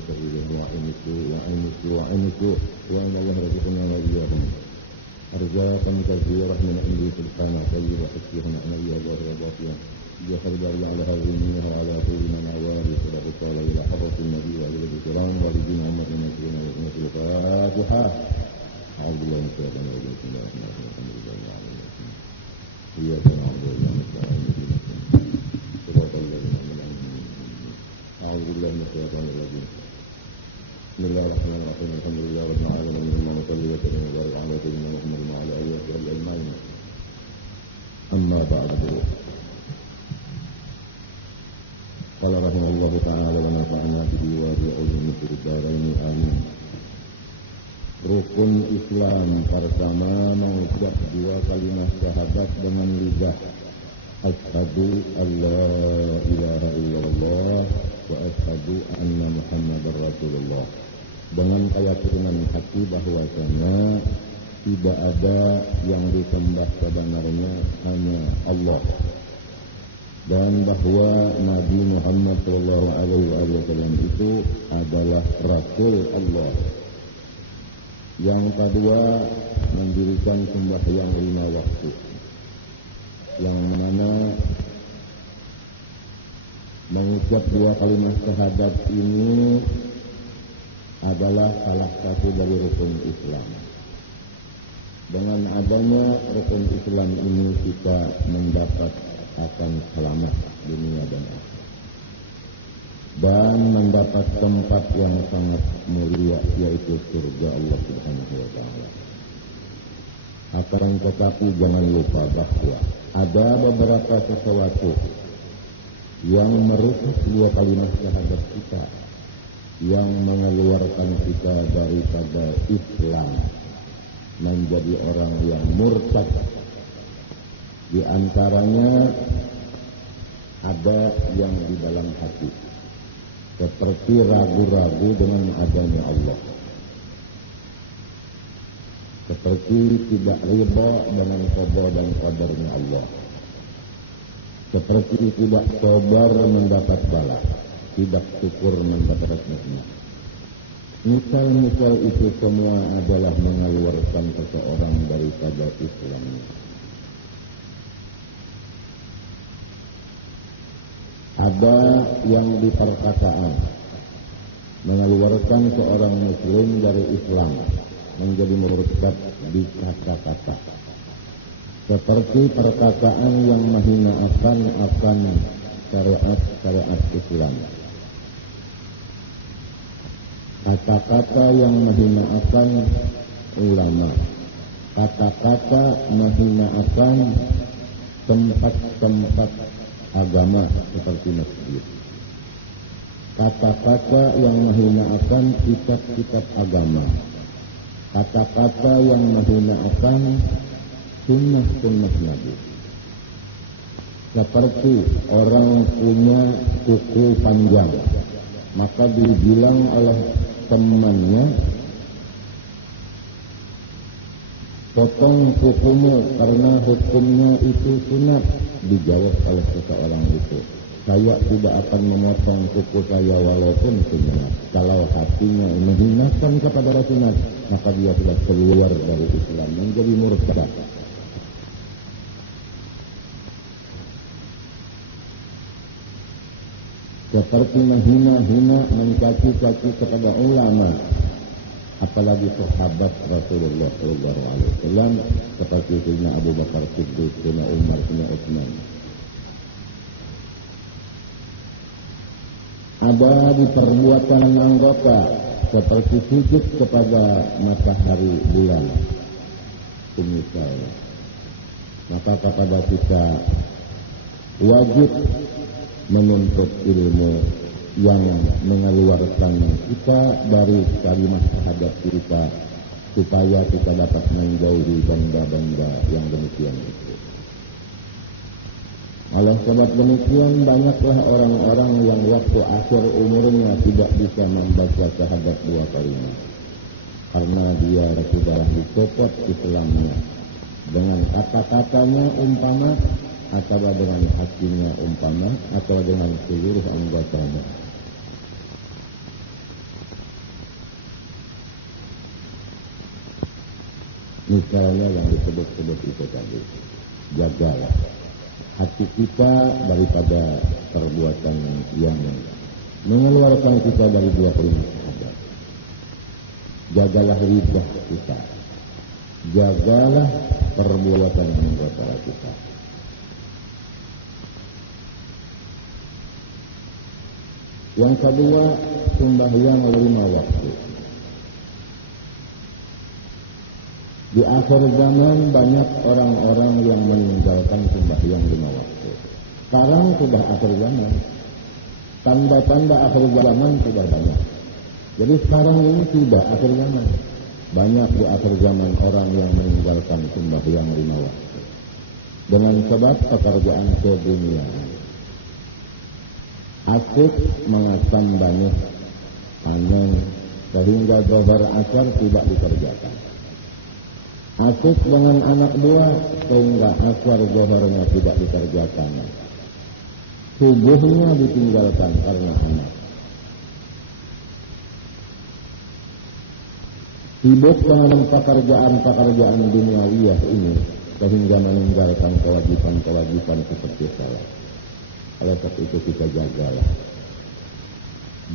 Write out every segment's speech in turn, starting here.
وسبيله وعنك وإن الله رزقنا وإياهم أرزاقا كثيرة من عنده سبحانه طيب وحسبه نعم إياه ظاهر باطنا يخرج على هذه وعلى كل من عواري صدق قال إلى حضرة النبي وعلى الكرام والدين أمة المسلمين والأمة الفاتحة أعوذ بالله من الشيطان الرجيم بسم الله الرحمن الرحيم الحمد لله رب العالمين إياك نعبد وإياك نستعين صراط الذين أنعمت عليهم أعوذ بالله من الشيطان الرجيم بسم الله الرحمن الرحيم الحمد لله رب العالمين اللهم صل وسلم وبارك على سيدنا محمد وعلى آله وصحبه أجمعين أما بعد قال رحمه الله تعالى ونفعنا به وبعلومه في الدارين آمين. Rukun Islam pertama mengucap dua kalimat syahadat dengan lidah. Asyhadu alla ilaha illallah wa asyhadu anna Muhammadar Rasulullah. Dengan keyakinan hati bahwasanya tidak ada yang disembah sebenarnya hanya Allah. Dan bahwa Nabi Muhammad SAW itu adalah Rasul Allah. Yang kedua, mendirikan sembahyang 5 waktu, yang mana mengucap dua kalimat syahadat ini adalah salah satu dari rukun Islam. Dengan adanya rukun Islam ini kita mendapat akan selamat dunia dan akhirat dan mendapat tempat yang sangat mulia, yaitu surga Allah Subhanahu wa taala. Akan tetapi jangan lupa bahwa ada beberapa sesuatu yang merusak dua kalimat syahadat kita, yang mengeluarkan kita daripada Islam menjadi orang yang murtad. Di antaranya ada yang di dalam hati, seperti ragu-ragu dengan adanya Allah, seperti tidak ridha dengan qada dan qadarnya Allah, seperti tidak sabar mendapat bala, tidak syukur mendapat nikmat. Misal-misal itu semua adalah mengeluarkan seseorang daripada Islam. Ada yang di perkataan mengeluarkan seorang muslim dari Islam menjadi murtad di kata-kata, seperti perkataan yang menghinakan akan syariat Islam, kata-kata yang menghinakan ulama, kata-kata menghinakan tempat-tempat agama seperti masjid, kata-kata yang menghinakan kitab-kitab agama, kata-kata yang menghinakan sunnah-sunnah Nabi, seperti orang punya kuku panjang, maka dibilang oleh temannya, potong kukumu karena hukumnya itu sunat. Dijawab oleh seseorang itu, saya tidak akan memotong kuku saya walaupun sunat. Kalau hatinya menghinakan kepada sunat, maka dia sudah keluar dari Islam menjadi murtad. Seperti menghina-hina, mencaci-caci kepada ulama, apalagi sahabat Rasulullah SAW, seperti Sayyidina Abu Bakar Siddiq, Sayyidina Umar, Sayyidina Utsman. Ada di perbuatan anggota seperti sujud kepada matahari bulan, misalnya. Maka kepada kita wajib menuntut ilmu yang mengeluarkan kita dari kalimat syahadat kita, supaya kita dapat menjauhi benda-benda yang demikian itu. Oleh sebab demikian, banyaklah orang-orang yang waktu akhir umurnya tidak bisa membaca syahadat dua kalimat, karena dia sudah dicopot Islamnya dengan kata-katanya umpama, atau dengan hatinya umpama, atau dengan seluruh anggotanya. Misalnya yang disebut-sebut itu tadi, jagalah hati kita daripada perbuatan yang mengeluarkan kita dari dua kalimat syahadat. Jagalah lidah kita, jagalah perbuatan anggota kita. Yang kedua, sembahyang 5 waktu. Di akhir zaman banyak orang-orang yang meninggalkan sembahyang 5 waktu. Sekarang sudah akhir zaman. Tanda-tanda akhir zaman sudah banyak. Jadi sekarang ini sudah akhir zaman. Banyak di akhir zaman orang yang meninggalkan sembahyang 5 waktu. Dengan sebab pekerjaan keduniaan. Asik mengasam banyak panen sehingga zuhur asar tidak dikerjakan. Asik dengan anak buah sehingga asar zuhurnya tidak dikerjakan. Subuhnya ditinggalkan karena anak. Sibuk dengan pekerjaan-pekerjaan duniawiyah ini sehingga meninggalkan kewajiban-kewajiban seperti salat. Oleh sebab itu kita jagalah.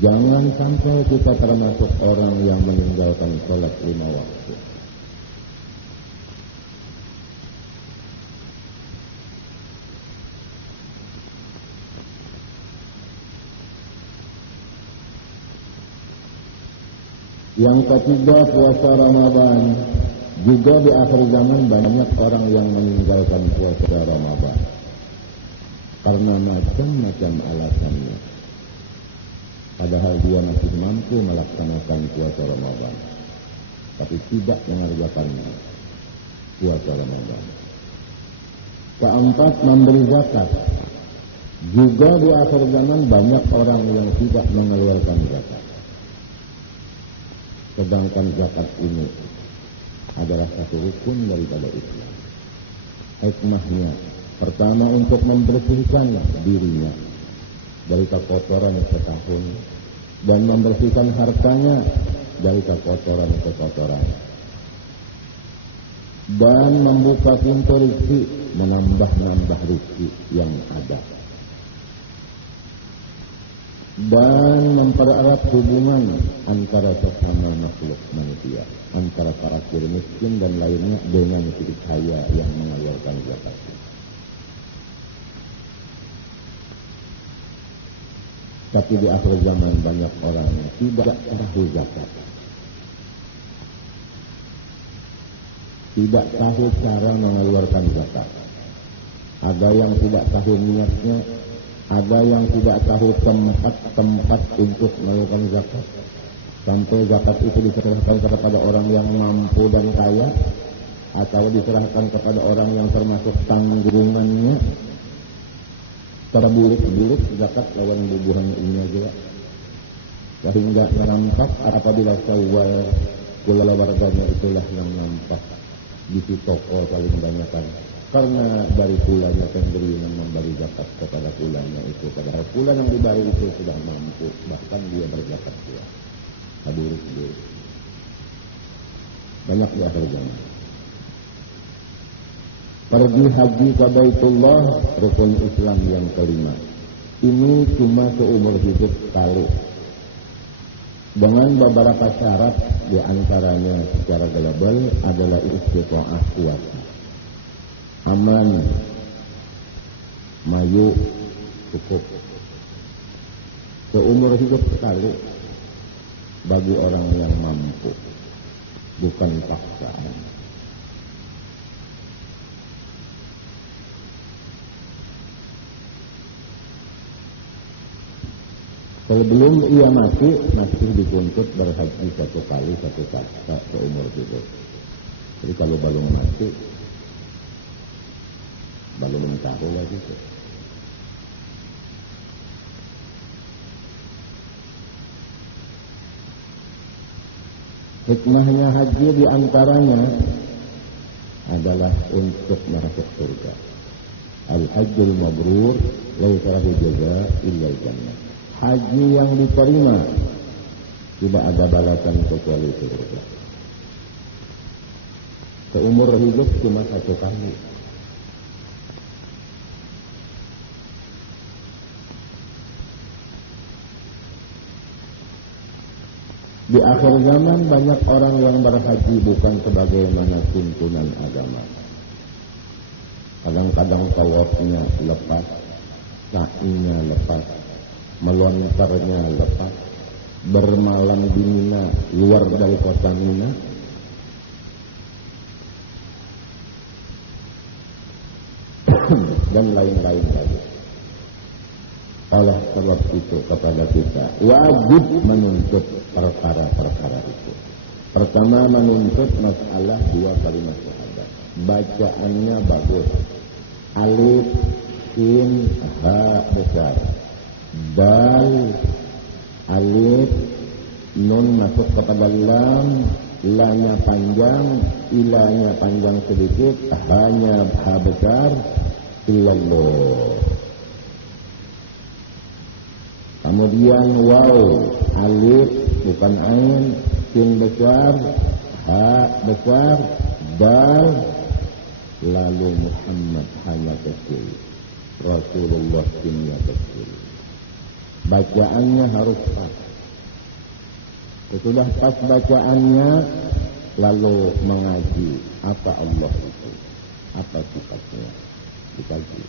Jangan sampai kita termasuk orang yang meninggalkan salat 5 waktu. Yang ketiga, puasa Ramadan. Juga di akhir zaman banyak orang yang meninggalkan puasa Ramadan karena macam-macam alasannya. Padahal dia masih mampu melaksanakan puasa Ramadan, tapi tidak mengerjakan puasa Ramadan. Keempat, memberi zakat. Juga di akhir zaman banyak orang yang tidak mengeluarkan zakat. Sedangkan zakat ini adalah satu rukun daripada Islam. Hikmahnya, pertama untuk membersihkan dirinya dari kekotoran setahun dan membersihkan hartanya dari kekotoran dan membuka pintu rezeki, menambah rezeki yang ada dan mempererat hubungan antara sesama makhluk manusia, antara fakir miskin dan lainnya dengan sedikit kaya yang mengeluarkan zakat. Tapi di akhir zaman banyak orang yang tidak tahu zakat, tidak tahu cara mengeluarkan zakat. Ada yang tidak tahu niatnya, ada yang tidak tahu tempat untuk mengeluarkan zakat. Sampai zakat itu diserahkan kepada orang yang mampu dan kaya, atau diserahkan kepada orang yang termasuk tanggungannya. Terburuk-buruk zakat lawan bubuhannya ini juga. Sehingga nampak apabila sawal kula warganya itulah yang nampak di toko paling kebanyakan. Karena dari pulanya pemberi yang memberi zakat kepada pulanya itu, padahal pula yang diberi itu sudah mampu, bahkan dia berzakat pula. Buruk-buruk. Banyak di akhir zaman. Pergi haji ke Baitullah, rukun Islam yang kelima. Ini cuma seumur hidup sekali. Dengan beberapa syarat, di antaranya secara global adalah istita'ah kuat, aman, mayu, cukup. Seumur hidup sekali bagi orang yang mampu, bukan paksaan. Sebelum ia mati, masih dituntut berhaji 1 kali 1 kata seumur hidup. Jadi kalau belum mati, belum tahu lagi. Hikmahnya haji diantaranya adalah untuk masuk surga. Al-hajjul mabrur laisa lahu jazaa illa al-jannah. Haji yang diterima tidak ada balasan kecuali surga. Seumur hidup cuma satu kali. Di akhir zaman banyak orang yang berhaji bukan sebagaimana tuntunan agama. Kadang-kadang tawafnya lepas, sa'inya lepas, melontarnya lepas, bermalam di Mina, luar dari kota Mina. Dan lain-lain lagi. Oleh sebab itu kepada kita wajib menuntut perkara-perkara itu. Pertama, menuntut masalah 2 kalimat syahadat. Bacaannya bagus. Alif, sin, ha besar. Dal, alif, nun masuk kepada lam, lanya panjang, ilanya panjang sedikit, hanya ha besar, illallah. Kemudian waw, alif bukan ain, sin besar, ha besar, dal, lalu Muhammad hanya kecil, Rasulullah sinnya kecil. Bacaannya harus pas. Setelah pas bacaannya, lalu mengaji apa Allah itu, apa sifatnya, dikaji.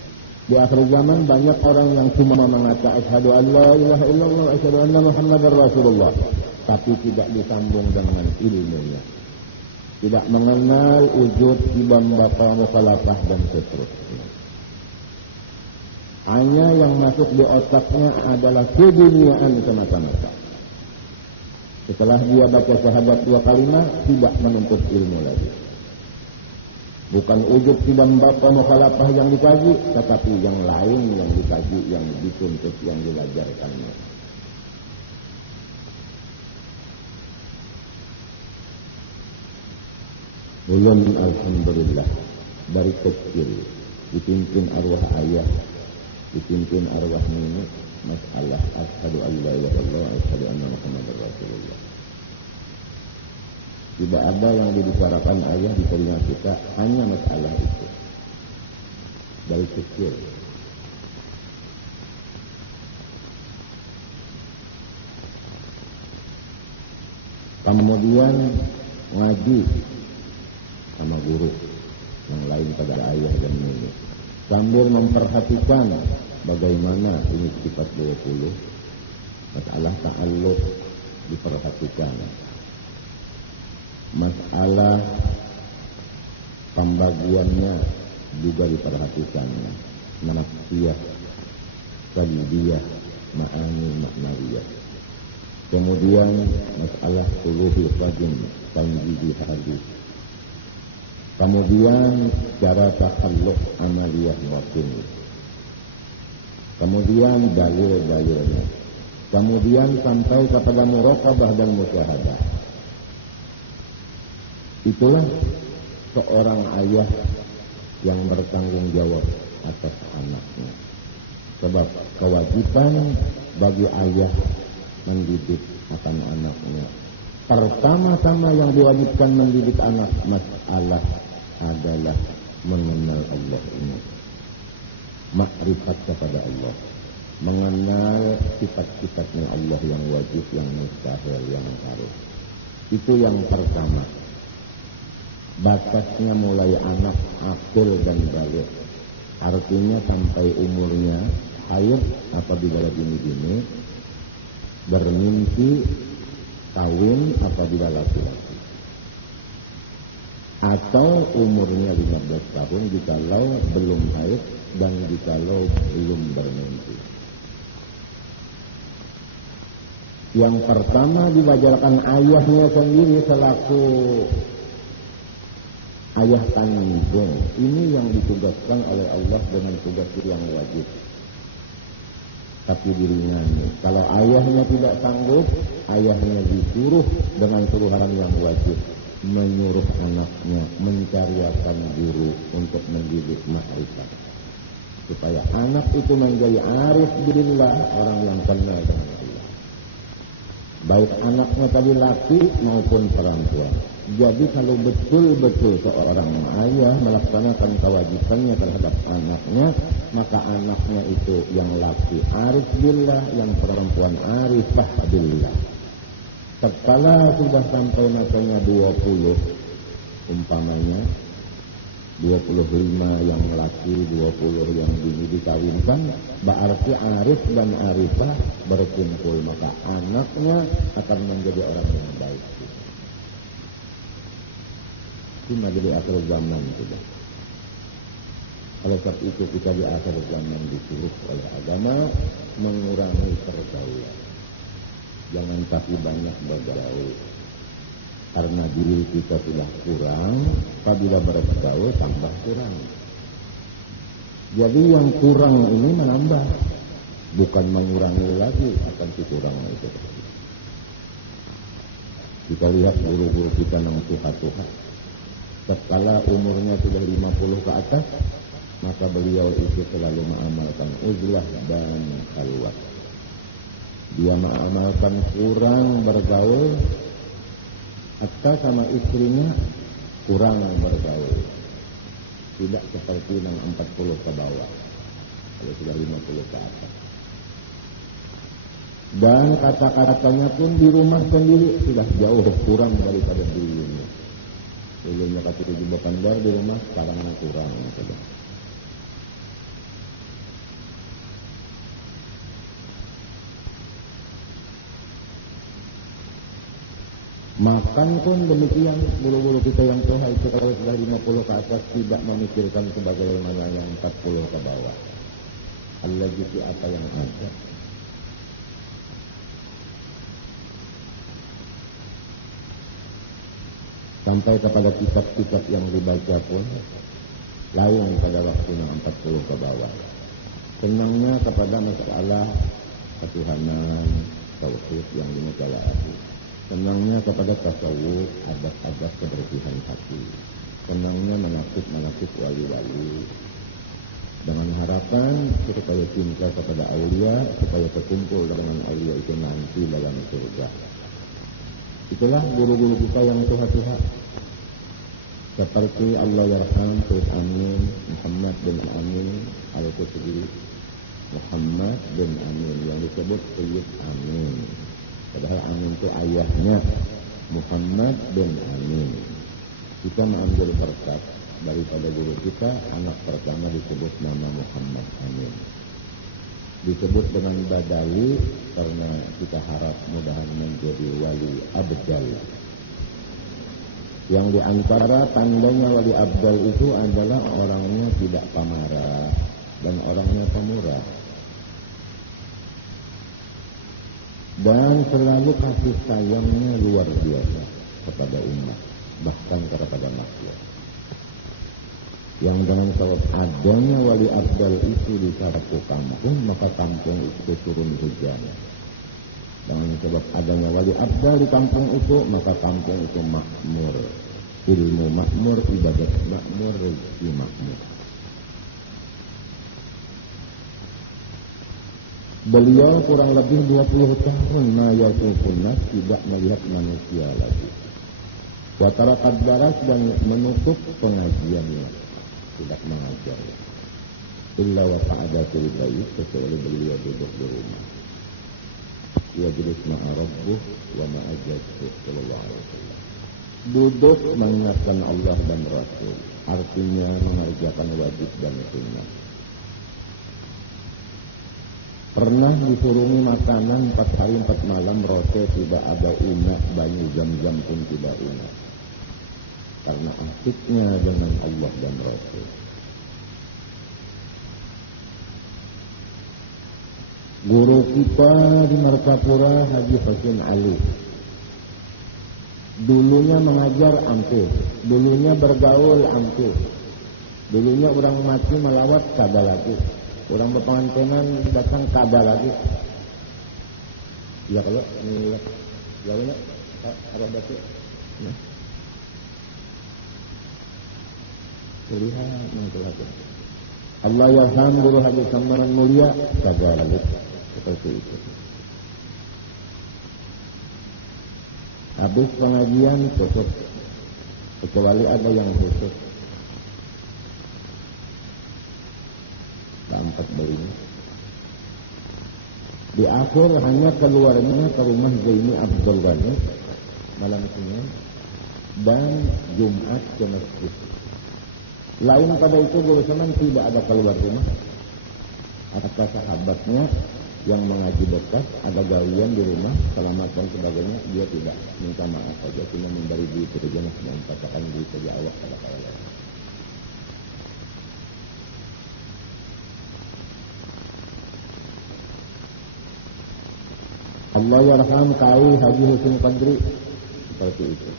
Di akhir zaman banyak orang yang cuma mengatakan asyhadu an la ilaha illallah, asyhadu anna Muhammadar Rasulullah, tapi tidak disambung dengan ilmunya. Tidak mengenal wujud ibam bapa mukhalafah dan seterusnya. Hanya yang masuk di otaknya adalah keduniaan semata-mata. Setelah dia baca syahadat 2 kalimat, tidak menuntut ilmu lagi. Bukan wujud ibam bapa mukhalafah yang dikaji, tetapi yang lain yang dikaji, yang dituntut, yang diajarkannya. Belum alhamdulillah dari kecil dipimpin arwah ayah, dipimpin arwah nenek, masalah asyhadu an la ilaha illallah, asyhadu anna Muhammadar Rasulullah. Tidak ada yang dibicarakan ayah di telinga kita, hanya masalah itu dari kecil. Kemudian ngaji sama guru yang lain pada ayah dan nenek, sambil memperhatikan bagaimana ini sifat 20, masalah ta'alluq diperhatikan, masalah pembagiannya juga diperhatikan, nafsiyah, qalbiyah, ma'ani, maknawiyah. Kemudian masalah suluhul qadim, tanjidi hadis. Kemudian cara takhalluq amaliyah batin. Kemudian dalil-dalilnya. Kemudian sampai kepada muraqabah dan musyahadah. Itulah seorang ayah yang bertanggung jawab atas anaknya. Sebab kewajiban bagi ayah mendidik akan anaknya. Pertama-tama yang diwajibkan mendidik anak masalah adalah mengenal Allah ini. Makrifat kepada Allah. Mengenal sifat-sifatnya Allah yang wajib, yang mustahil, yang harus. Itu yang pertama. Batasnya mulai anak akil dan balik. Artinya sampai umurnya haid apabila dini-dini, bermimpi kawin apabila laki-laki, atau umurnya 15 tahun jikalau belum haid dan jikalau belum bermimpi. Yang pertama diwajarkan ayahnya sendiri selaku ayah kandung. Ini yang ditugaskan oleh Allah dengan tugas yang wajib. Tapi dirinya kalau ayahnya tidak sanggup, ayahnya disuruh dengan suruhan yang wajib, menyuruh anaknya mencariakan guru untuk mendidik makrifat, supaya anak itu menjadi arif billah, orang yang kenal dengan Allah. baik anaknya tadi laki maupun perempuan. Jadi kalau betul-betul seorang ayah melaksanakan kewajibannya terhadap anaknya, maka anaknya itu yang laki arif billah, yang perempuan arifah billah. Setelah sudah sampai masanya 20, umpamanya 25 yang laki, 20 yang bini dikawinkan, berarti arif dan arifah berkumpul, maka anaknya akan menjadi orang yang baik. Cuma di akhir zaman sudah. Oleh sebab itu kita di akhir zaman disuruh oleh agama mengurangi pergaulan. Jangan tapi banyak bergaul. Karena diri kita sudah kurang, apabila bergaul tambah kurang. Jadi yang kurang ini menambah, bukan mengurangi lagi, akan kekurangan itu. Kita lihat guru-guru kita yang tuha-tuha. Setelah umurnya sudah 50 ke atas, maka beliau itu selalu mengamalkan uzlah dan khalwat. Dia mengamalkan kurang bergaul, atau sama istrinya kurang bergaul. Tidak seperti yang 40 ke bawah, kalau sudah 50 ke atas. Dan kata-katanya pun di rumah sendiri sudah jauh kurang daripada dulunya. Dulunya kata di Bandar di rumah, sekarang kurang. Makan pun demikian, bulu-bulu kita yang tua itu kalau sudah 50 ke atas tidak memikirkan sebagaimana yang 40 ke bawah. Allah gitu apa yang ada. Sampai kepada kitab-kitab yang dibaca pun lain pada waktu yang 40 ke bawah. Senangnya kepada masalah ketuhanan, tauhid yang dimujalaati. Senangnya kepada tasawuf, adab-adab kebersihan hati. Senangnya menakut wali-wali. Dengan harapan supaya cinta kepada aulia, supaya berkumpul dengan aulia itu nanti dalam surga. Itulah guru-guru kita yang tuha-tuha. Seperti Allah yarham Sayyid Amin, Muhammad bin Amin, Al-Qutbi, Muhammad bin Amin yang disebut Sayyid Amin. Padahal Amin itu ayahnya Muhammad bin Amin. Kita mengambil berkat daripada guru kita, anak pertama disebut nama Muhammad Amin. Disebut dengan Badawi karena kita harap mudahan menjadi wali abdal. Yang diantara tandanya wali abdal itu adalah orangnya tidak pamarah dan orangnya pemurah. Dan selalu kasih sayangnya luar biasa kepada umat, bahkan kepada manusia. Yang dengan sebab adanya wali abdal itu di satu kampung, maka kampung itu turun hujan. Dengan sebab adanya wali abdal di kampung itu, maka kampung itu makmur. Ilmu makmur, ibadat makmur, rezeki makmur. Beliau kurang lebih 20 tahun mayasukunas tidak melihat manusia lagi. Watarakat daras dan menutup pengajiannya. Tidak mengajar. Illa wa ta'ada fil bayt, kecuali beliau duduk di rumah. Yajlis ma'a rabbuh wa ma'ajatuh sallallahu alaihi wasallam. Duduk mengingatkan Allah dan Rasul, artinya mengerjakan wajib dan sunnah. Pernah disurungi makanan 4 hari 4 malam, Rasul tidak ada unak, banyu zam-zam pun tidak unak. Karena asyiknya dengan Allah dan Rasul. Guru kita di Martapura, Haji Hasim Ali. Dulunya mengajar ampir, dulunya bergaul ampir. Dulunya orang mati melawat kada lagi. Orang berpengantinan datang kada lagi. Ya kalau ini lihat, jauhnya ada batu. Nah. Lihat mengkelakkan. Allah yarham guru Haji Samaran mulia, jaga lagi seperti itu. habis pengajian tutup, kecuali ada yang khusus. Keempat belinya. Di akhir hanya keluarnya ke rumah Zaini Abdul Ghani malam Senin dan Jumat ke masjid. Lain pada itu Guru Saman tidak ada keluar rumah. Atas sahabatnya yang mengaji dekat ada galian di rumah selamat dan sebagainya, dia tidak minta maaf saja, cuma memberi duit saja dan katakan duit saja awak pada kaya. Allah yarham Kai Haji Husin Qadri seperti itu.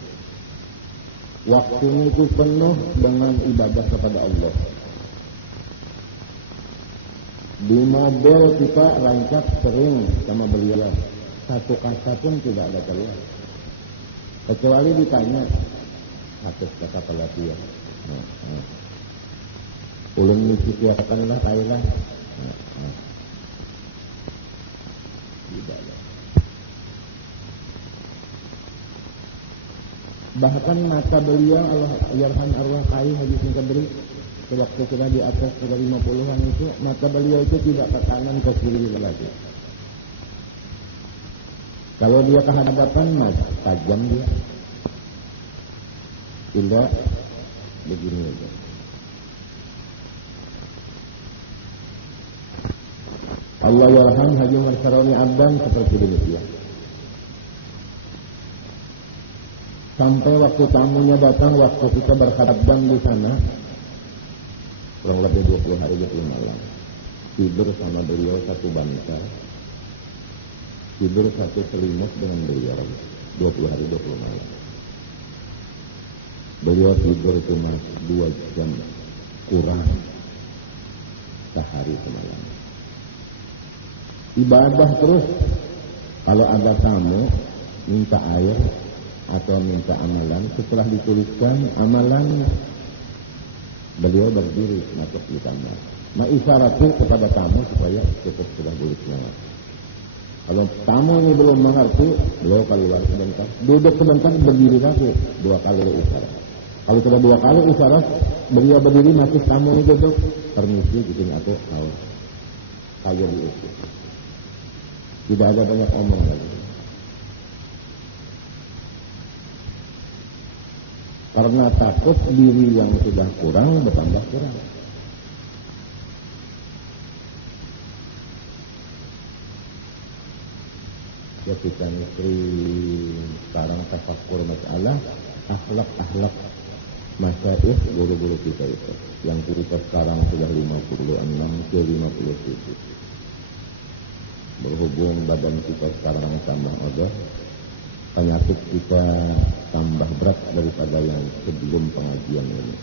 Waktunya itu penuh dengan ibadah kepada Allah. Di mobil kita rancak sering sama beliau, satu kata pun tidak ada keluar. Kecuali ditanya, satu kata pelatihan. Ulun misi siapakanlah kailah. Tidak ada. Bahkan mata beliau Allah yarham arwah Kai Haji Husin Qadri waktu sudah di atas sudah 50-an itu, mata beliau itu tidak ke kanan ke kiri lagi. Kalau dia ke hadapan tajam dia. Tidak begini aja. Allah yarham Haji Umar Syaroni Abdan seperti demikian. Sampai waktu tamunya datang, waktu kita berkhadam di sana, kurang lebih 20 hari 20 malam. Tidur sama beliau satu bantal, tidur satu selimut dengan beliau 20 hari 20 malam. Beliau tidur cuma 2 jam kurang sehari semalam. Ibadah terus. Kalau ada tamu minta air atau minta amalan, setelah dituliskan amalan, beliau berdiri masuk di kamar. Nah, isyaratnya kepada tamu supaya cukup sudah tulisnya. Kalau tamu ini belum mengerti, beliau keluar sebentar, duduk sebentar, berdiri lagi 2 kali isyarat. Kalau sudah 2 kali isyarat, beliau berdiri, masih tamu ini duduk, permisi gitu atau tahu kayu diusir. Tidak ada banyak omong lagi. Karena takut diri yang sudah kurang bertambah kurang. Ketika sekarang tafakkur masalah akhlak masyaikh guru-guru kita itu, yang kita sekarang sudah 56 ke 57. Berhubung badan kita sekarang tambah odor, penyakit kita tambah berat daripada yang sebelum pengajian ini.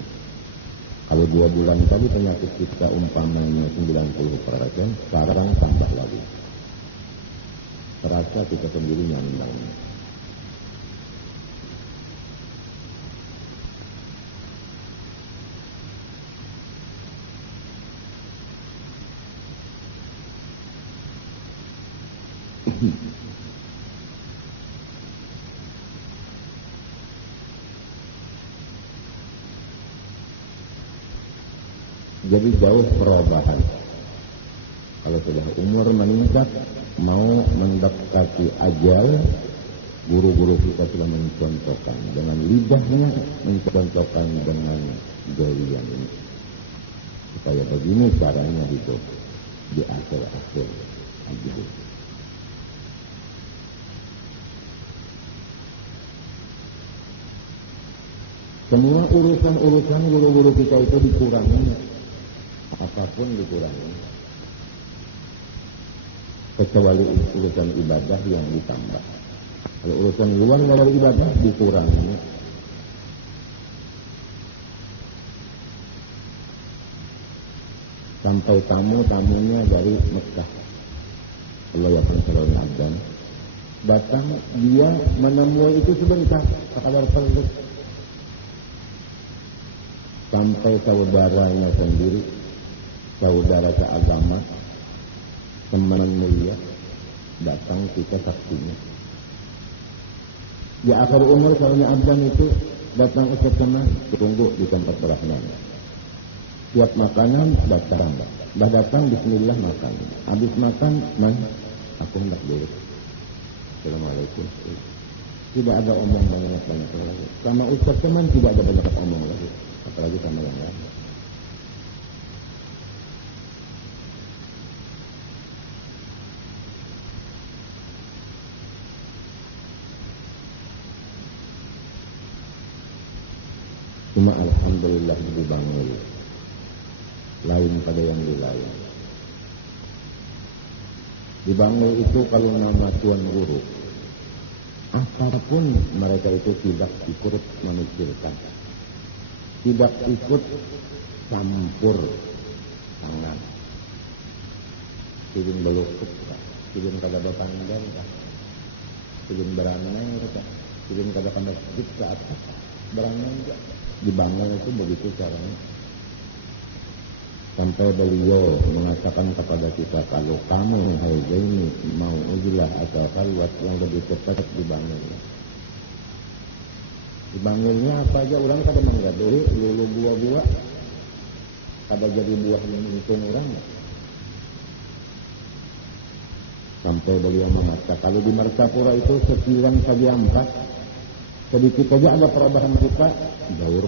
Kalau 2 bulan tadi penyakit kita umpamanya 90%, sekarang tambah lagi. Terasa kita sendiri nyandang. Jadi jauh perubahan. Kalau sudah umur meningkat, mau mendekati ajal, guru-guru kita sudah mencontohkan dengan lidahnya, mencontohkan dengan galian ini. Supaya begini caranya hidup di akhir-akhir hidup. Semua urusan-urusan guru-guru kita itu dikurangi. Apapun dikurangi, kecuali urusan ibadah yang ditambah. Kalau urusan luar dari ibadah dikurangi. Sampai tamunya dari Mekah, Allah ya Rasulullah Abdan datang, dia menemui itu sebentar, sekadar peluk. Sampai saudaranya sendiri, saudara seagama, teman mulia, datang kita saksinya. Di akhir umur kalaunya abdan itu datang Ustaz Saman, tunggu di tempat berahman. Siap makanan datang. Dah datang bismillah makan. Habis makan, man, aku hendak dulu. Assalamualaikum. Tidak ada omong banyak-banyak lagi. Sama Ustaz Saman tidak ada banyak omong lagi. Apalagi sama yang lain. Cuma alhamdulillah di Bangil lain pada yang di lain. Di Bangil itu kalau nama tuan guru, apapun mereka itu tidak ikut memikirkan, tidak ikut campur tangan. Silin belukut, silin kada berpandang, silin beranai, silin kada masjid ke atas, beranai juga. Di Bangil itu begitu caranya. Sampai beliau mengatakan kepada kita, kalau kamu hai Zaini mau ujilah atau khalwat yang lebih cepat di Bangil. Di Bangilnya apa aja orang kada menggaduhi, lulu buah-buah kada jadi buah menghitung orang. Sampai beliau mengatakan kalau di Martapura itu sekilan saja 4, sedikit saja ada perubahan kita, daur.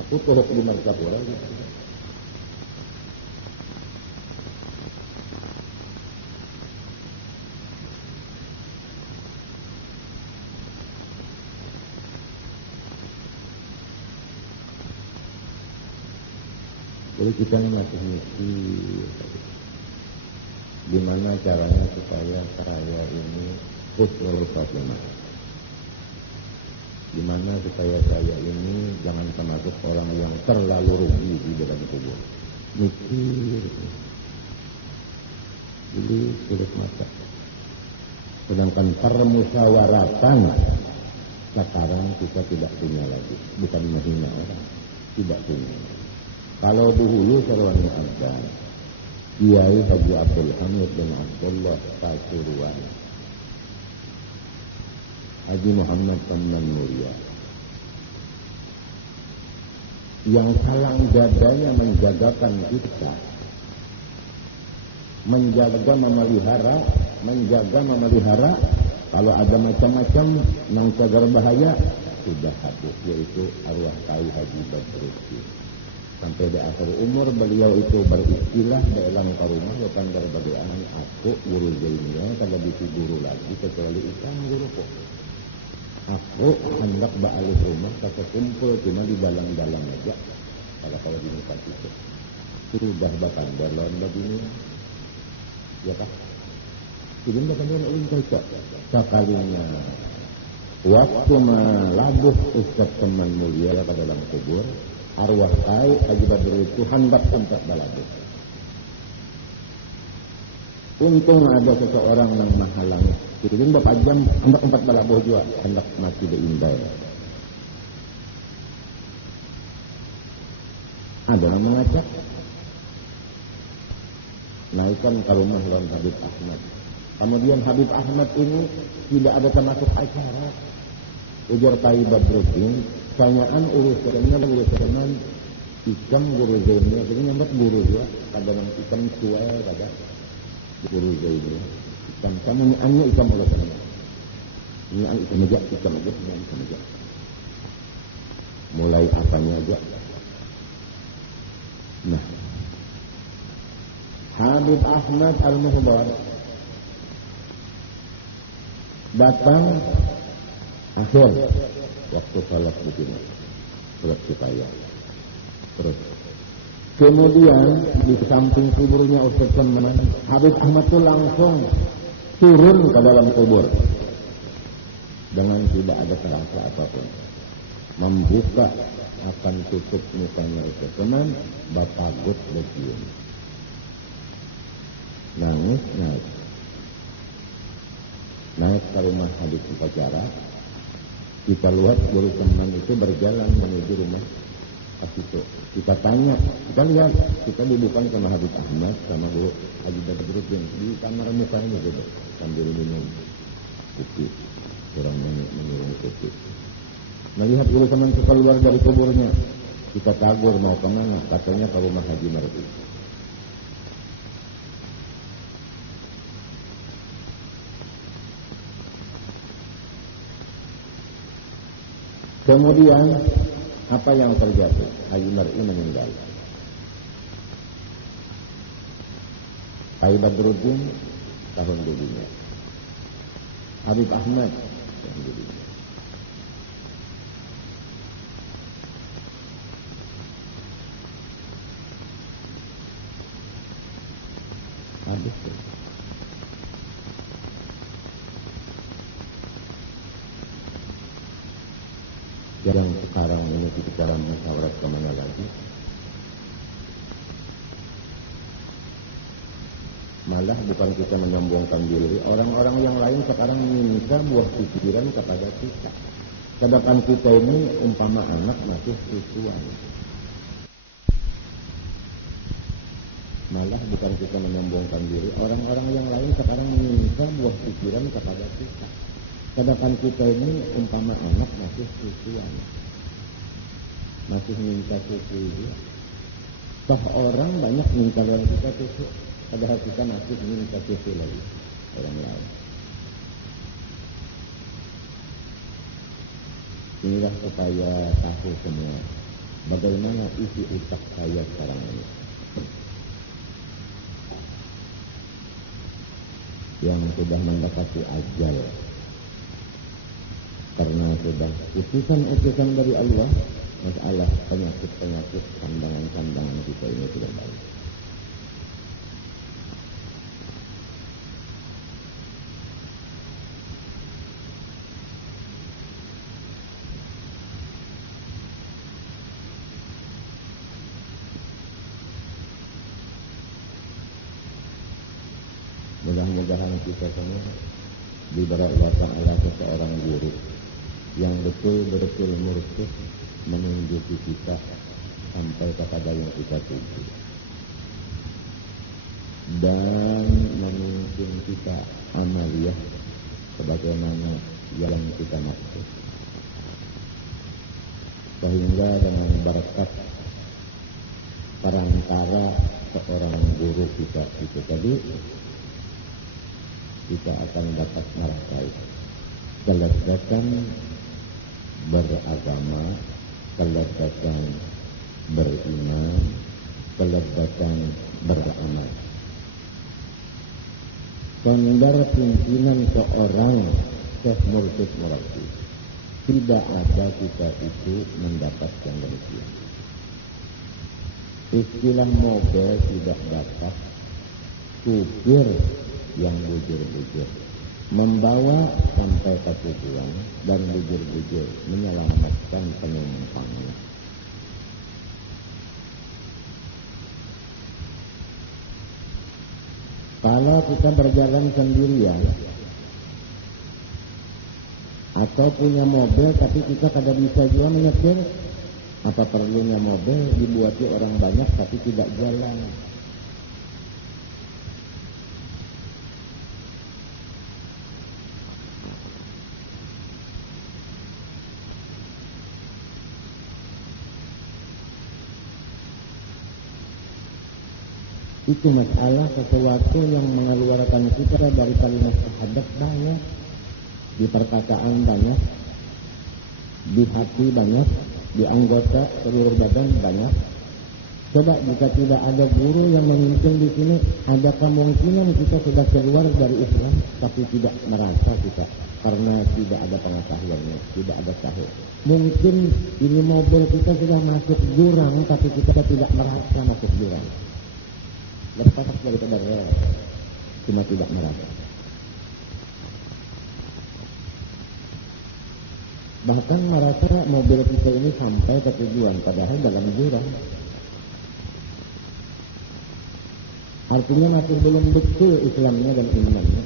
Aku turut di Martapura gitu. Jadi kita masih mikir gimana caranya supaya saya ini husnul khotimah. Gimana supaya saya ini jangan termasuk orang yang terlalu rugi di dalam kubur. Mikir. Jadi sulit mata. Sedangkan permusyawaratan sekarang kita tidak punya lagi. Bukan menghina orang. Tidak punya. Kalau dahulu seruannya Abdan, Kiai Haji Abdul Hamid bin Abdullah Pasuruan, Haji Muhammad Tamnan Mulia, yang salang dadanya menjagakan kita, menjaga memelihara, kalau ada macam-macam nang cagar bahaya sudah habis, yaitu arwah Kiai Haji Badruddin. Sampai di akhir umur beliau itu beristilah dalam karumah bukan berbagai anak aku guru Zainnya kada bisa guru lagi kecuali ikan guru kok. Aku hendak balik rumah kata kumpul cuma di dalam aja. Kalau di muka itu sudah bahkan dalam begini ya pak. Jadi bahkan dia untung kok. Sekalinya waktu malabuh Ustaz teman mulia ke dalam kubur. Arwah Kiai Haji Badruddin itu hendak tempat balabu. Untung ada seseorang yang menghalangi. Jadi berapa jam hendak tempat balabu juga, hendak mati diindai. Ada yang mengajak. Naikkan ke rumah lawan Habib Ahmad. Kemudian Habib Ahmad ini tidak ada termasuk acara. Ujar Kiai Badruddin. Tanyaan urusan ikam guru Zainnya, jadi nyambat guru juga, kadang ikam tua kada guru Zainnya, ikam kamu nyanyi ikam urusan ini ikam aja, mulai apanya aja. Nah, Habib Ahmad Al-Muhbar datang akhir waktu salat begini, salat supaya terus. Kemudian di samping kuburnya Ustaz Saman, Habib Ahmad itu langsung turun ke dalam kubur dengan tidak ada terasa apapun, membuka akan tutup mukanya Ustaz Saman, bapagut bercium, nangis naik ke rumah Habib upacara. Kita lihat guru teman itu berjalan menuju rumah itu. Kita tanya, kita lihat, kita dudukan sama Habib Ahmad sama Guru Haji Badruddin di kamar mukanya gitu sambil minum. Putih, orang menurun putih. Melihat Guru teman keluar dari kuburnya, kita tagur mau kemana? Katanya ke rumah Haji Mardi. Kemudian apa yang terjadi? Haji Mardi meninggal. Haji Badruddin tahun dunia. Habib Ahmad tahun dunia. Habis itu. Yang sekarang ini kita dalam musyawarah kemana lagi? Malah bukan kita menyombongkan diri, orang-orang yang lain sekarang minta buah pikiran kepada kita. Sedangkan kita ini umpama anak masih susuan. Malah bukan kita menyombongkan diri, orang-orang yang lain sekarang minta buah pikiran kepada kita. Sedangkan kita ini umpama anak masih susuan. Masih minta susu dia. Toh orang banyak minta dari kita susu. Padahal kita masih minta susu lagi orang lain. Inilah supaya tahu semua bagaimana isi utak saya sekarang ini. Yang sudah mendapati ajal karena sudah utusan-utusan dari Allah, masalah penyakit-penyakit pandangan-pandangan kita ini tidak baik. Mudah-mudahan kita semua diberi Allah Ta'ala seseorang guru yang betul-betul mursyid menunjuki kita sampai kepada yang kita tuju dan memimpin kita amaliyah sebagaimana yang kita maksud, sehingga dengan berkat perantara seorang guru kita itu tadi kita akan dapat merasakan kelezatan beragama, kelezatan beriman, kelezatan beramal. Standar pimpinan seorang Syekh Mursyid Murabbi, tidak ada kita itu mendapatkan demikian. Istilah mobil tidak dapat, supir yang bujur-bujur membawa sampai ke tujuan dan bujur-bujur menyelamatkan penumpangnya. Kalau kita berjalan sendirian atau punya mobil tapi kita kada bisa juga menyetir, apa perlunya mobil dibuati orang banyak tapi tidak jalan? Itu masalah sesuatu yang mengeluarkan kita dari kalimat syahadat banyak, di perkataan banyak, di hati banyak, di anggota seluruh badan banyak. Coba jika tidak ada guru yang memimpin di sini, ada kemungkinan kita sudah keluar dari Islam tapi tidak merasa kita karena tidak ada pengetahuannya, tidak ada tahu. Mungkin ini mobil kita sudah masuk jurang tapi kita tidak merasa masuk jurang. Lepas daripada rel, cuma tidak merasa. Bahkan merasa mobil kita ini sampai ke tujuan, padahal dalam jurang. Artinya masih belum betul Islamnya dan imannya.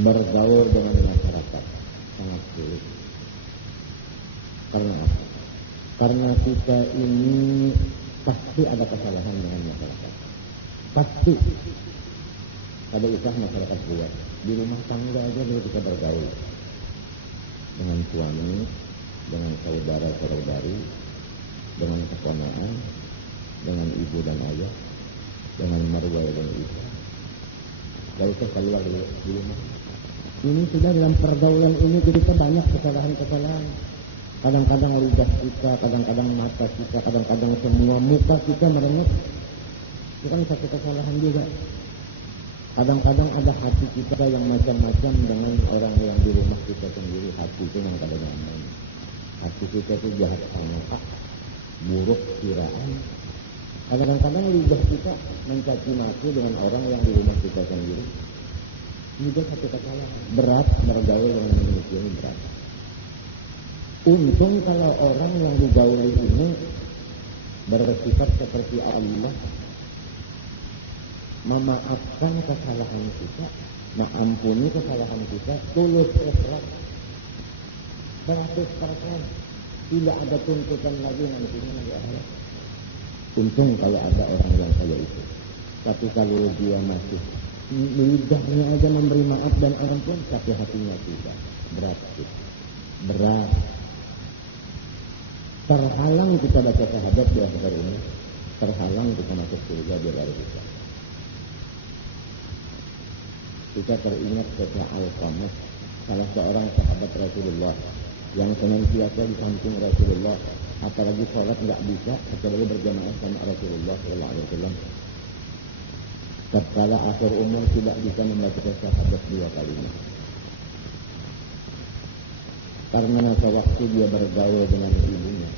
Bergaul dengan masyarakat, sangat sulit. Karena apa? Karena kita ini pasti ada kesalahan dengan masyarakat. Pasti. Ada usaha masyarakat buat. Di rumah tangga aja dulu kita bergaul. Dengan suami, dengan saudara-saudari, dengan keponakan, dengan ibu dan ayah, dengan marwah dan ibu. Lalu kita keluar di rumah. Ini sudah dalam pergaulan ini kita banyak kesalahan-kesalahan. Kadang-kadang lidah kita, kadang-kadang mata kita, kadang-kadang semua muka kita merengut. Itu kan satu kesalahan juga. Kadang-kadang ada hati kita yang macam-macam dengan orang yang di rumah kita sendiri. Hati itu yang kadang nyaman. Hati kita itu jahat sangka, buruk kiraan. Kadang-kadang lidah kita mencaci maki dengan orang yang di rumah kita sendiri. Ini juga satu kesalahan. Berat bergaul dengan manusia ini berat. Untung kalau orang yang digauli ini bersifat seperti Allah, memaafkan kesalahan kita, mengampuni kesalahan kita, tulus ikhlas 100%, tidak ada tuntutan lagi nantinya di akhirat. Untung kalau ada orang yang kayak itu. Tapi kalau dia masih lidahnya aja memberi maaf dan ampun, tapi hatinya tidak, berat. Terhalang kita baca syahadat di akhir ini, terhalang kita masuk surga di luar kita. Kita teringat kepada Al-Qamah, salah seorang sahabat Rasulullah yang senantiasa di samping Rasulullah, apalagi sholat nggak bisa kecuali berjamaah sama Rasulullah SAW. Tatkala akhir umur tidak bisa membaca syahadat 2 kalimat. Karena masa waktu dia bergaul dengan ibunya,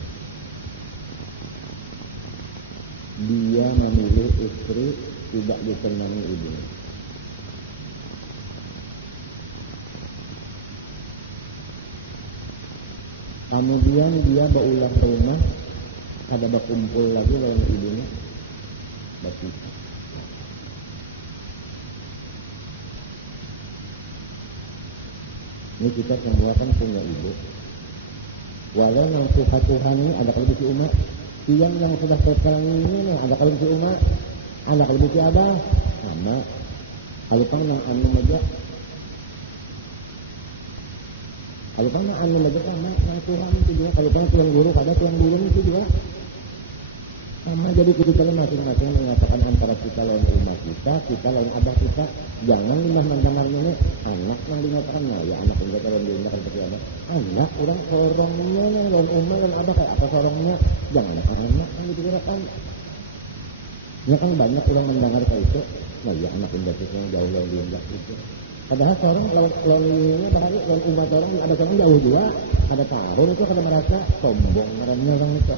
dia memilih istri tidak disenangi ibunya. Kemudian dia berulang rumah, ada berkumpul lagi dengan ibunya, berpisah. Ini kita semua kan punya ibu. Walau yang Tuhan ini ada kalau si umat, siang yang sudah sekarang ini ada kalau si umat, ada kalau si abah, sama. Kalau pang nang anu aja, kalau pang nang anu aja sama, yang Tuhan itu juga. Kalau pang tuang guru ada tuang guru itu juga. Sama, jadi kita masing-masing mengatakan antara kita lawan rumah kita lawan abah kita. Jangan limbah mendengar ini anak yang dinyatakan, nah ya anak yang kalau diindahkan seperti apa? Anak orang sorongnya lawan umah lawan abah kayak apa sorongnya? Jangan anak kan gitu kan. Ya kan banyak orang mendengar kayak itu. Nah ya anak indah itu jauh lawan diindah itu. Padahal seorang lawan ini bahaya, lawan umat orang ada seorang jauh juga. Ada taruh itu kada merasa sombong ngarannya orang itu.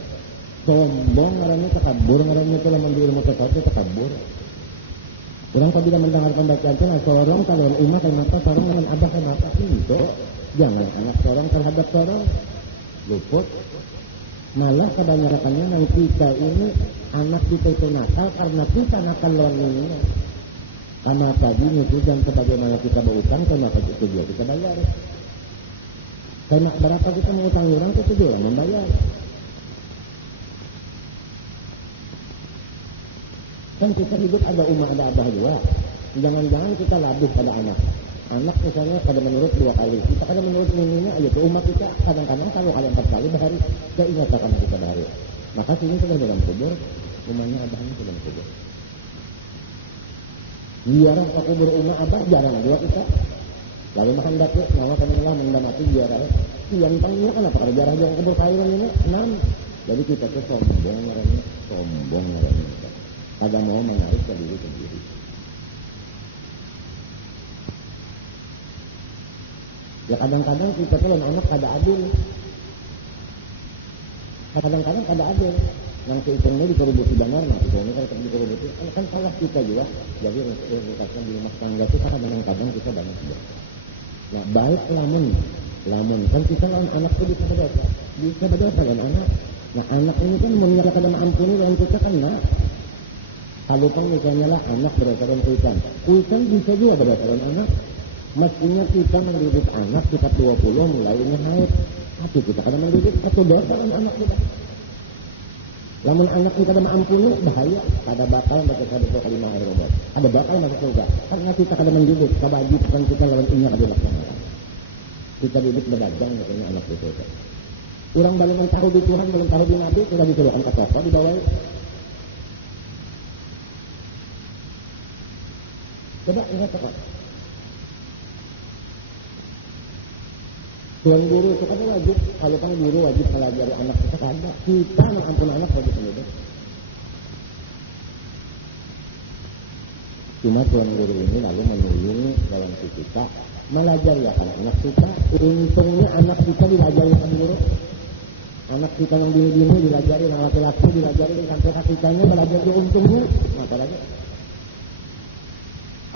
Sombong ngarannya takabur, ngarannya itu lamun di ilmu tasawuf itu takabur. Orang bila mendengarkan bacaan itu, seorang kalau umat yang mata, seorang dengan abah yang mata itu, jangan anak seorang terhadap seorang luput. Malah kebanyakannya yang kita ini anak kita itu nakal karena kita nakal lawan ini. Sama tadi itu dan sebagaimana kita berutang, karena itu dia kita bayar. Karena berapa kita mengutang orang itu juga membayar. Kan kita hidup ada umat ada abah juga. Jangan-jangan kita labih pada anak. Anak misalnya pada menurut 2 kali. Kita kada menurut minggunya aja tuh umat kita kadang-kadang kalau kali 4 kali bahari. Saya ingat akan kita bahari. Maka sini sudah dalam kubur. Rumahnya abahnya sudah dalam kubur. Biarlah ke kubur umat abah jarang juga kita. Lalu makan dapur nyawa kami mendamati biarlah. Yang tangnya kenapa kada jarang juga kubur kairan ini 6. Jadi kita tuh sombong ngaranya. Kada mau menarik ke diri sendiri. Ya kadang-kadang kita tuh anak kada adil. Kadang-kadang kada adil. Yang keitungnya dikerubuti benar, nah itu kalau dikerubuti kan salah kita juga. Jadi kita di rumah tangga kita kadang-kadang kita banyak juga. Nah baik lamun kan kita lawan anak itu bisa berdosa kan anak. Nah anak ini kan menyala kada maampuni lawan kita kan nak. Kalau pun misalnya lah anak berdasarkan kuitan bisa juga berdasarkan anak. Mestinya kita mendidik anak kita 20 mulainya haid. Tapi kita kadang mendidik satu dosa kan anak kita. Lamun anak kita ada maampuni bahaya. Ada bakal baca satu kalimat air obat. Ada bakal masuk surga. Karena kita kadang mendidik kewajiban kita lawan ini ada laksanakan. Kita didik berdagang katanya anak itu. Orang belum tahu di Tuhan, belum tahu di Nabi, kita disuruh angkat toko di bawah. Coba ingat apa? Tuan guru itu kan wajib, kalau kan guru wajib pelajari anak kita ada. Kita mengampuni anak wajib mendidik. Cuma tuan guru ini lalu menyuruh dalam kita melajari ya anak kita. Untungnya anak kita dilajari sama guru. Anak kita yang bini-bini dilajari, yang laki-laki dilajari, sampai kakitanya belajar di untungnya. Maka lagi.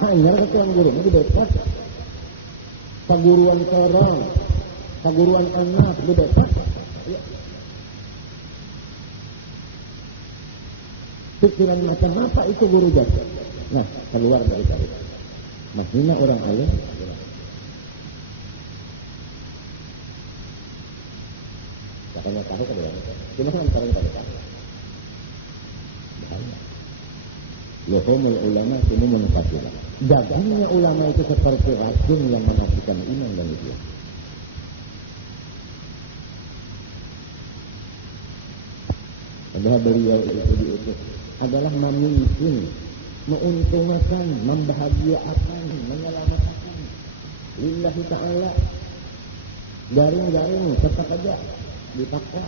Hanya tuan guru ini bebas. Keguruan orang. Keguruan anak di bebas. Pikiran macam apa itu guru jasa? Nah, keluar dari tadi. Maksudnya orang alim. Katanya tahu keluar. Cuma kan kalian tahu. Bahaya. Lahumul ulama ini menempatilah. Dagangnya ulama itu seperti racun yang mematikan iman dan Islam. Padahal beliau itu diutus adalah memimpin, menguntungkan, membahagiakan, menyelamatkan. Lillahi ta'ala. Garing-garing tetap aja dipaksa.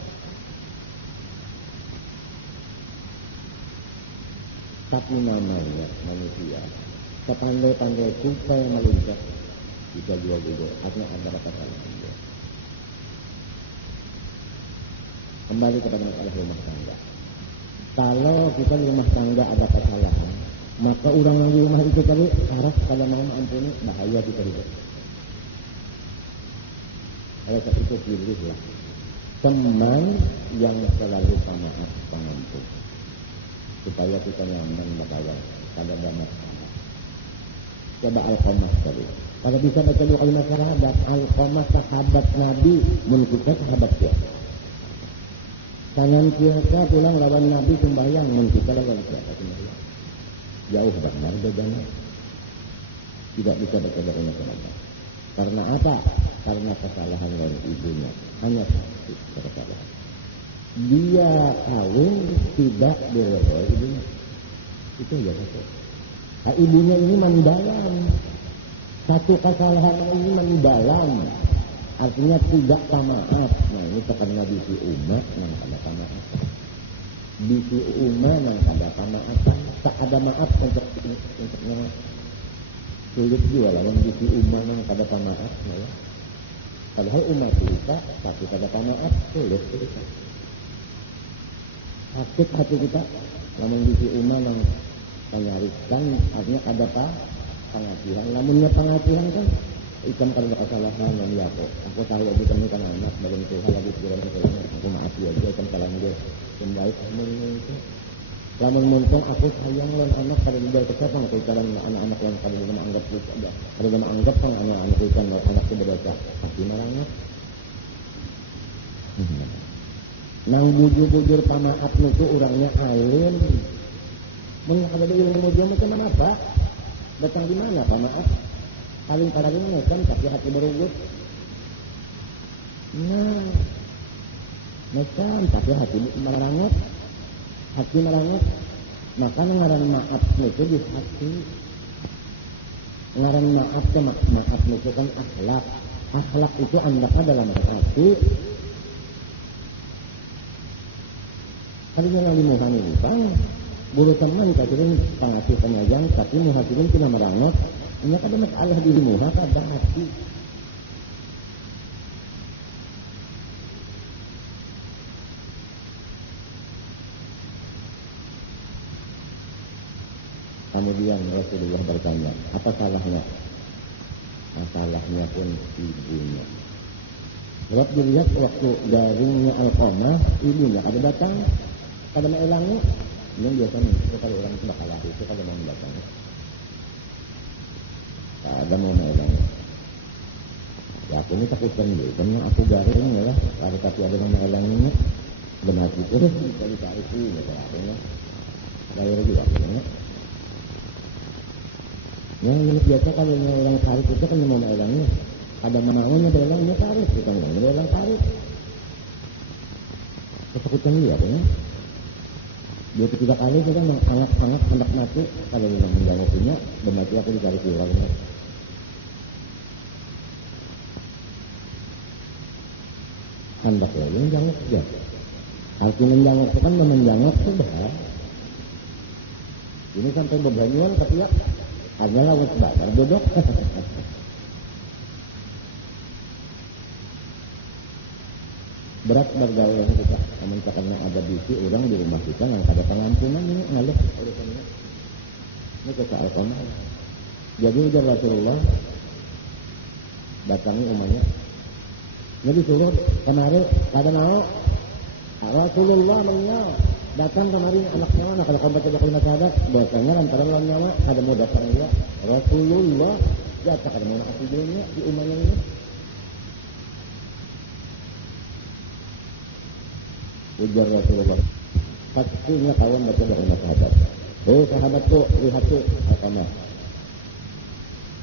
Tapi namanya manusia sepandai-pandai kuda yang melintas bisa juga artinya antara kesalahan. Kembali kepada masalah rumah tangga. Kalau kita di rumah tangga ada kesalahan, maka orang yang di rumah itu tadi harus kalau mau ampuni bahaya kita hidup. Oleh sebab itu pilihlah teman yang selalu pemaaf pengampun supaya kita nyaman berkawan pada damai. Coba Al-Qamah tadi. Kalau bisa baca dua kalimat syahadat, Al-Qamah sahabat Nabi, kita sahabat dia. Tangan kita pulang lawan Nabi sembahyang, kita lawan siapa sembahyang. Jauh benar bedanya. Tidak bisa baca doa syahadat. Karena apa? Karena kesalahan dari ibunya. Hanya satu kesalahan. Dia kawin tidak diredoi ibunya. Itu ya betul. Nah, ibunya ini mendalam. Satu kesalahan ini mendalam. Artinya tidak maaf. Nah ini karena bisi umat yang ada maaf. Bisi umat yang ada maaf. Tak ada maaf untuknya. Sulit juga lah yang bisi umat yang ada maaf. Ya. Padahal umat kita tapi ada maaf sulit kita. Sakit hati kita. Namun bisi umat yang penyariskan artinya ada pengasihan. Namunnya pengasihan kan ikan karena kesalahan yang ya aku tahu lagi kamu kan anak belum Tuhan lagi pikiran aku maaf ya dia kan salah dia baik kamu itu lamun muntung aku sayang lan anak pada dia kesepang atau jalan anak-anak yang pada dia menganggap itu ada pada dia menganggap kan anak-anak itu kan anak itu berdosa pasti marahnya nang bujur-bujur pamaaf itu orangnya alim mun ada di ilmu dia macam apa datang di mana pamaaf paling pada ini kan tapi hati berugut. Nah, macam tapi hati merangut, maka ngaran maaf itu di hati. Ngaran maaf itu maaf itu kan akhlak. Akhlak itu andaknya dalam hati. Tadi yang limuhan ini bang, buru teman kasihin pengasih penyajian, tapi muhasirin cuma merangut. Ini ada masalah di muha ada hati. Kemudian Rasulullah bertanya, apa salahnya? Masalahnya pun ibunya. Sebab dilihat waktu daringnya Al-Qamah, ibunya ada datang, kada melangnya. Yang biasanya itu kalau orang bakalah itu kada mau datang. Ada mau melang. Aku ini takutan dulu, karena aku garing ya, ada tapi ada nama elangnya, benar gitu, bisa dicari sih, misalnya, bayar juga, ya. Yang biasa kalau orang tarik itu kan nama elangnya, ada namanya elangnya tarik, bukan elang tarik. Ketakutan dia, ya. 2-3 kali kita mengangkat-angkat hendak mati, kalau memang menjangkau punya, benar aku dicari pulang. Hendak lagi menjangkau saja. Arti menjangkau itu kan menjangkau sudah. Ini sampai beberanian tapi ya, hanya lawan sebagai duduk. Berat bergaul kita, namun karena ada bisi orang di rumah kita yang ada pengampunan ini ngalih urusannya. Ini kita alkohol. Jadi ujar Rasulullah datangi umatnya. Jadi suruh kemarin ada mau Rasulullah mengenal datang kemarin anaknya mana kalau kamu baca kalimat syahadat bahasanya lantaran lawan nyawa ada mau datang dia Rasulullah datang ada mana aslinya di umatnya ini. Ujar Rasulullah pastinya kawan baca kalimat syahadat. Sahabatku lihat tuh apa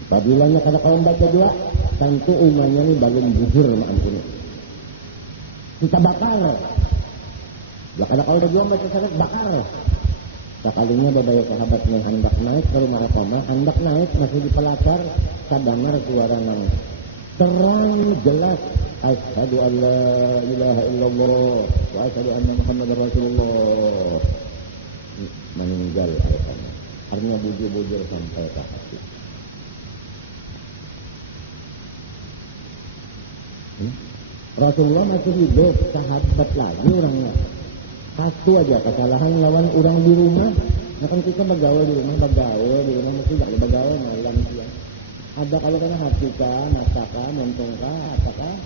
Babilanya kalau kawan baca dua tentu umatnya ini belum jujur ampuni. Kita bakal. Ya kalau udah jual baca syahadat bakal. Sekalinya beberapa sahabat yang hendak naik ke rumah Alqamah, hendak naik masih di pelakar, sadangar suara nang terang jelas. Asyhadu an la ilaha illallah wa asyhadu anna Muhammadar Rasulullah. Meninggal Alqamah. Artinya bujur-bujur sampai ke hati. Rasulullah masih hidup, sahabat lagi orangnya. Satu aja kesalahan lawan orang di rumah. Nah kan kita bergaul di rumah mesti tidak bergaul malam siang. Ada kalau kena hati kah, masakan, montongkah, apakah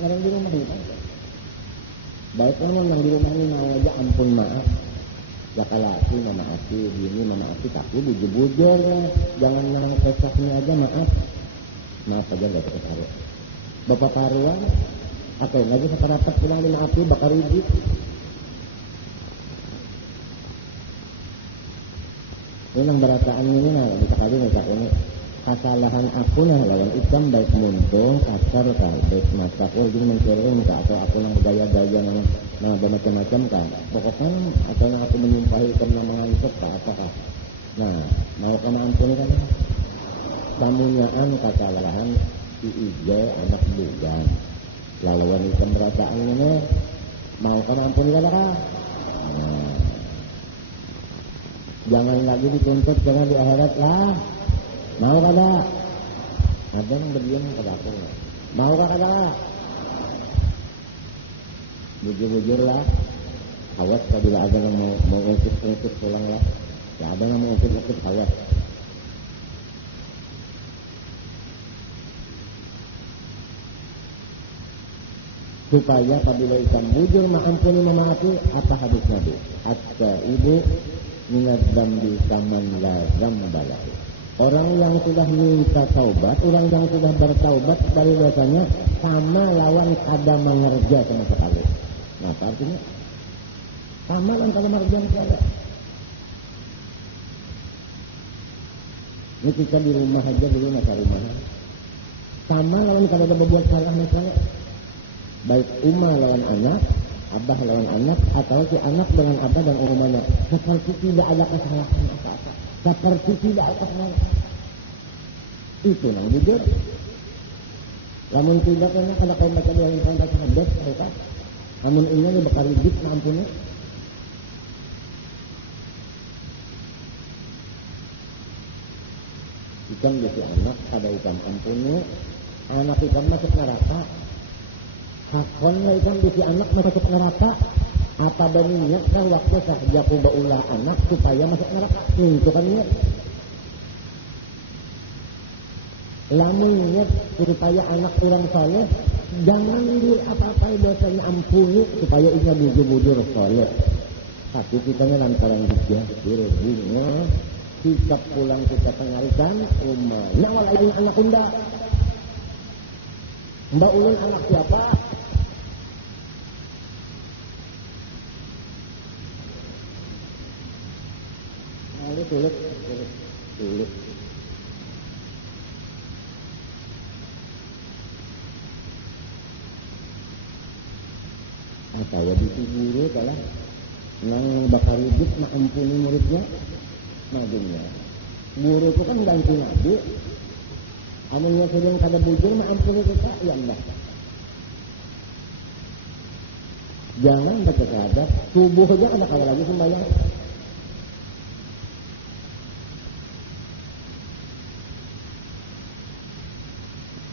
orang di rumah itu. Baik orang di rumah ini mau aja ampun maaf. Ya kalau aku memaafkan ini memaafkan tapi bujur-bujur jangan nang kesaknya aja maaf. Maaf aja gak tertarik. Bapak karuan atau lagi sekerapat pulang dimaafi bakar ribut. Ini yang berataan ini nah bisa kali ini kesalahan aku nah lawan ikan baik muntung kasar kan baik masak jadi mencerung kan atau aku yang gaya-gaya yang ada macam-macam kan pokoknya atau yang aku menyumpahi karena mengantuk tak apakah nah mau kena ampuni kan samunyaan kesalahan si Ije anak bulan laluan ikan berataan ini mau kena ampuni kan jangan lagi dituntut jangan di akhirat lah mau kada ada yang berdiam pada aku mau kada bujur-bujur lah awas bila ada yang mau ungkit pulang lah ya ada yang mau ungkit awas supaya apabila ikan bujur mengampuni memaafi apa hadis Nabi hatta ibu minat dambi kaman la zambalah. Orang yang sudah minta taubat, orang yang sudah bertaubat dari dosanya sama lawan kada mengerja sama sekali. Nah, artinya sama lawan kada mengerja sekali. Ini kita di rumah aja dulu masa rumah. Sama lawan kada ada berbuat salah misalnya. Baik umma lawan anak, abah lawan anak, atau si anak dengan abah dan umumnya. Seperti tidak ada kesalahan apa-apa. Seperti tidak ada kesalahan. Itu nang jujur. Namun tidak karena kalau kau baca dia yang baca hadis, mereka. Namun ini bakal ribut ampuni. Ikan jadi anak, ada ikan ampuni. Anak ikan masuk neraka. Hakonnya ikan jadi anak masuk neraka. Apa daninya kan waktu sahaja ku baulah anak supaya masuk neraka. Itu kan niat. Lamun niat supaya anak orang saleh jangan di apa-apa dosanya ampuni supaya ia bujur-bujur saleh. Tapi kita lantaran dijahil bunga sikap pulang kita pengarikan umma. Nawal aing anak unda. Mbak Ulun anak siapa? Ini sulit. Atau di guru kalah nang bakal hidup nak ampuni muridnya, majunya. Guru itu kan ganti nabi. Amunnya sedang kada bujur nak ampuni kita, ya enggak. Jangan baca syahadat, subuh aja ada kali lagi sembahyang.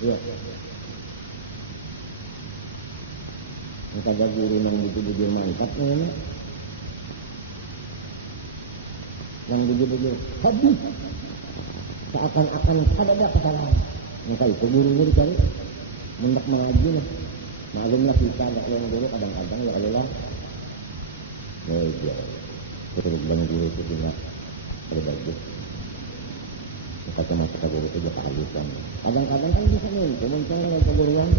Ya. Kita ada guru yang bujur-bujur mantap ini. Yang bujur-bujur habis. Seakan-akan ada kesalahan. Maka itu guru dicari. Mendak mengaji nih. Maklumlah kita ada yang dulu kadang-kadang ya Allah. Oh iya. Terus bang guru itu tidak berbagi. Kata masa guru itu dia kehalusan. Kadang-kadang kan bisa muncul keguruan.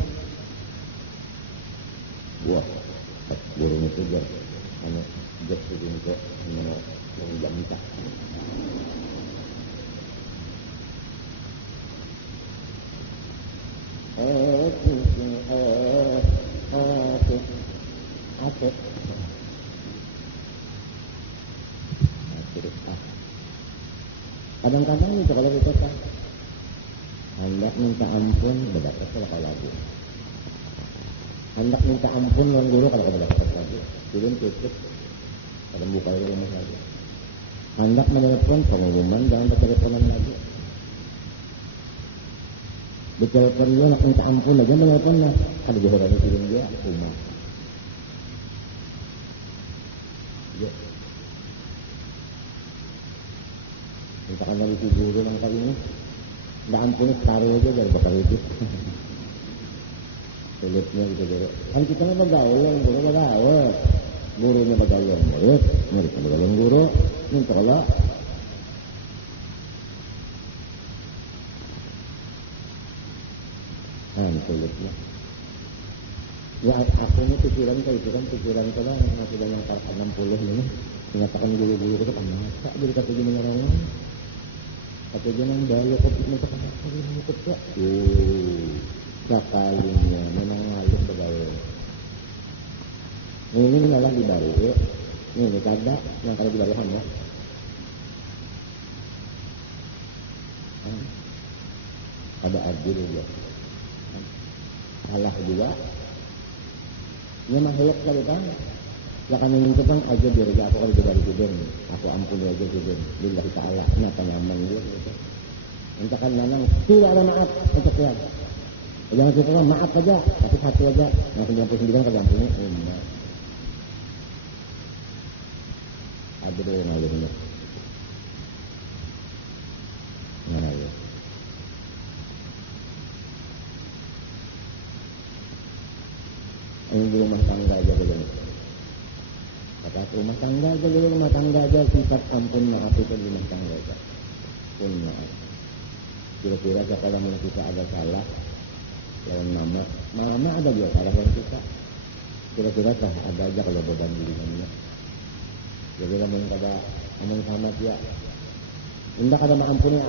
Wah, guru itu dia hanya just untuk menjam kita. Kadang-kadang itu kalau kita kan hendak minta ampun berdapat kalau lagi. Hendak minta ampun orang guru kalau berdapat lagi. Turun tutup. Kadang buka rumah lagi. Hendak menelepon pengumuman jangan berteleponan lagi. Ditelepon dia nak minta ampun aja meneleponnya. Ada jawabannya turun dia rumah. Ya. Mintakan dari si guru yang kali ini nggak ampuni separuh aja dari bakal hidup. Sulitnya gitu guru. Kan kita nggak bergaul yang guru bergaul, gurunya bergaul yang murid bergaul yang guru. Minta Allah. Sulitnya. Ya aku ini pikiran coba yang sudah yang 60 ini mengatakan guru-guru itu kan masa jadi kata gini orang. Atau jangan balik ke minta apa ini ikut ya. Sekalinya memang malu bergaul. Ini malah di Bali. Ini kada yang kalau di Bali ya. Ada adil dia. Salah juga. Ini makhluk kali kan. Ya kami minta bang aja biar aja aku kalau dari tidur aku ampuni aja tidur lillahi ta'ala kenapa nyaman dia gitu. Mintakan nanang tidak ada maaf untuk dia jangan kita maaf aja tapi satu aja yang 99 kalau ampuni ada yang ngalir ini nah ya ini di rumah tangga aja belum. Kata rumah tangga aja sifat ampun maaf itu rumah tangga aja. Pun maaf. Kira-kira kalau kita ada salah lawan mama ada juga salah lawan kita. Kira-kira sah ada aja kalau beban dirinya. Jadi kalau kada ngomong sama dia, hendak ada mengampuni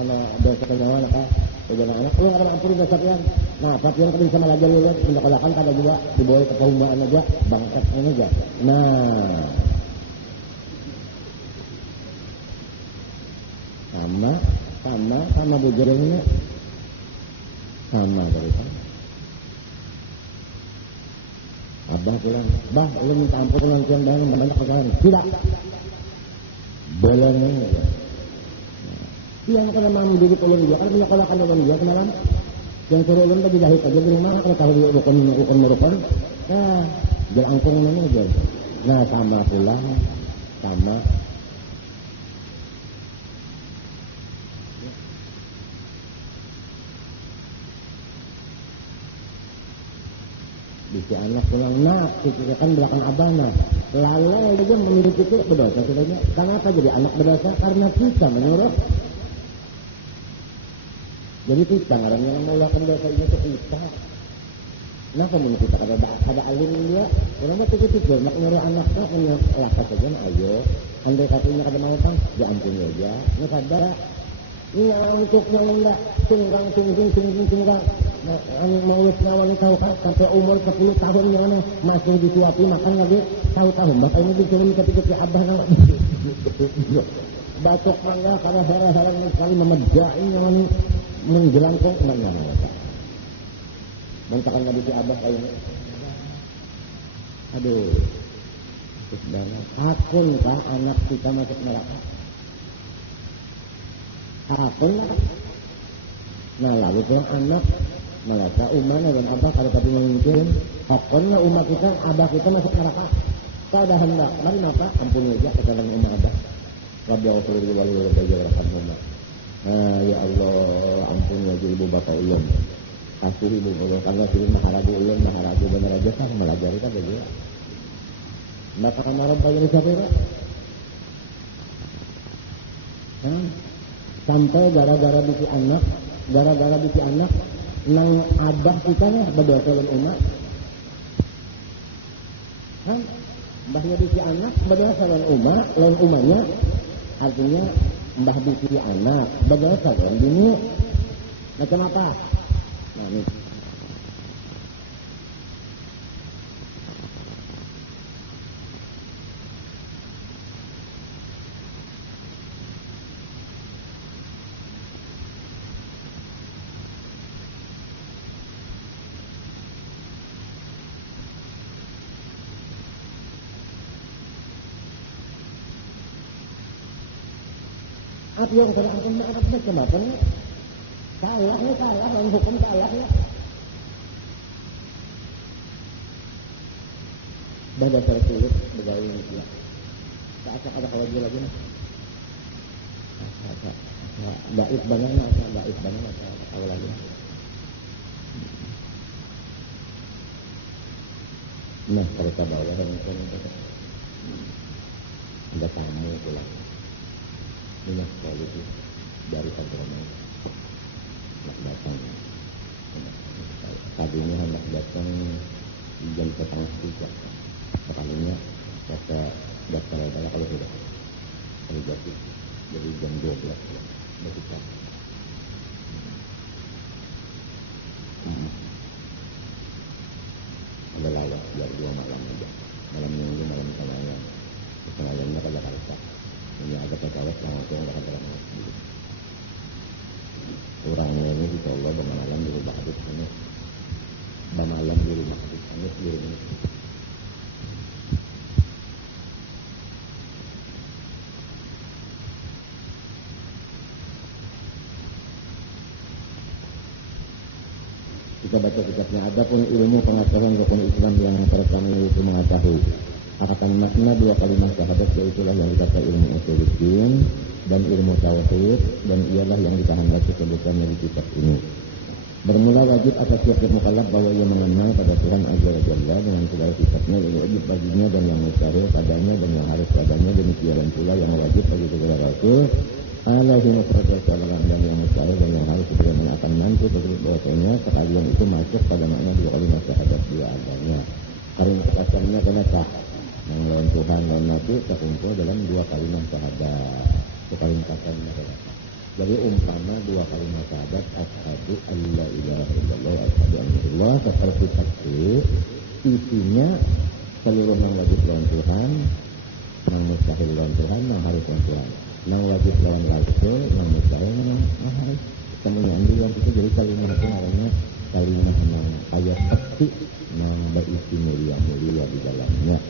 anak dosa kenyawa nak bagaimana anak lu akan ampuni dosa pian. Nah, tapi yang bisa belajar lihat mendakwahkan kada juga dibawa ke perumahan aja, bangkat ini aja. Nah. Sama bujurnya. Sama dari kan. Abah bilang, "Bah, lu minta ampun lantian bangun banyak kesalahan." Tidak. Boleh ni. Dia nak kena mampu diri kalau dia, kalau punya kalau kan dia kenalan. Yang suruh ulun bagi jahit aja di rumah kalau tahu dia rukun merupakan. Nah, dia angkung mana aja. Nah, sama pula, sama. Bisa anak pulang nak, kan belakang abana. Lalu dia memiliki itu berdosa sebenarnya. Kenapa jadi anak berdosa? Karena kita menyuruh. Jadi kita ngarannya yang mulakan dosa ini ke kita. Nah kemudian kita ada alim dia, orang mah pikir nak nyuruh anaknya punya lakas saja, ayo. Andai katanya kada mau tang, diampuni aja. Nggak sadar. Ini untuk yang enggak sunggang, mengurusnya wanita sampai umur 10 tahun yang masih disuapi makan lagi tahu-tahu. Maka ini dikirim ketika abah nak bacok mangga karena heran-heran sekali memejai yang ini menjelangkung enggak. Bantakan nggak bisa abah kayak ini. Aduh, banget. Akun kah anak kita masuk neraka? Akun lah. Nah lalu tuh anak mereka umat dan abah kalau tadi memimpin. Akun lah umat kita, abah kita masuk neraka. Kau dah hendak, mari apa? Ampuni aja kesalahan umat abah. Rabbi Al-Qurri wali rahmatullah. Ya Allah, ampuni aja ibu bapak ulun. Kasih ibu Allah, kalau sini maharaja ulun, maharaja bener aja kan melajari kan begitu. Maka kamarab bayar siapa ya? Sampai gara-gara bisi anak, nang abah kita ya berdosa lawan umat. Mbahnya bisi anak berdosa lawan umatnya, artinya mbah bisi anak berdosa lawan bini. Macam apa? Nah, ini. Apa yang saya akan mengatakan kemana? Salah, dalam hukum salah ya. Dah tertulis begawi manusia. Tak ada kalau dia lagi. Daif banana kalau lagi. Nah, kalau kita bawa yang ada tamu pulang. Minyak sekali itu dari kantor nak datang. Tadinya hendak datang jam 2:30. Sekalinya kata daftar adalah kalau tidak jadi jam 12 berikutnya. Ada layak biar 2 malam aja. Malam minggu, malam kemarin. Kemarinnya ke Jakarta. Ini agak terkawat langsung ke Jakarta. Orangnya ini insya Allah bermalam di rumah hadis ini. Bermalam di rumah hadis ini di rumah ini. Kita baca kitabnya. Adapun ilmu pengetahuan rukun Islam yang pertama itu mengetahui akan makna 2 kalimat syahadat, yaitulah yang dikata ilmu usuluddin dan ilmu tauhid, dan ialah yang ditahan lagi sebutannya di kitab ini. Bermula wajib atas setiap mukallaf bahwa ia mengenal pada Tuhan Azza wa Jalla dengan segala sifatnya yang wajib baginya dan yang mustahil padanya dan yang harus padanya, demikian pula yang wajib bagi segala rasul alaihi wasallam dan yang mustahil dan yang harus sebagaimana akan nanti bahwasanya sekalian itu masuk pada makna 2 kalimat syahadat dua adanya. Karena kepastiannya kenapa? Yang lawan Tuhan lawan Nabi terkumpul dalam 2 kalimat syahadat. Itu kalimatnya adalah. Jadi umpama 2 kalimat syahadat asyhadu alla ilaha illallah wa asyhadu anna Rasulullah seperti takbir, isinya seluruh yang wajib lawan Tuhan, yang mustahil lawan Tuhan, yang harus lawan Tuhan, yang wajib lawan Rasul, yang mustahil lawan harus. Semuanya yang itu jadi kalimat itu namanya kalimat ayat peti yang berisi mulia-mulia di dalamnya.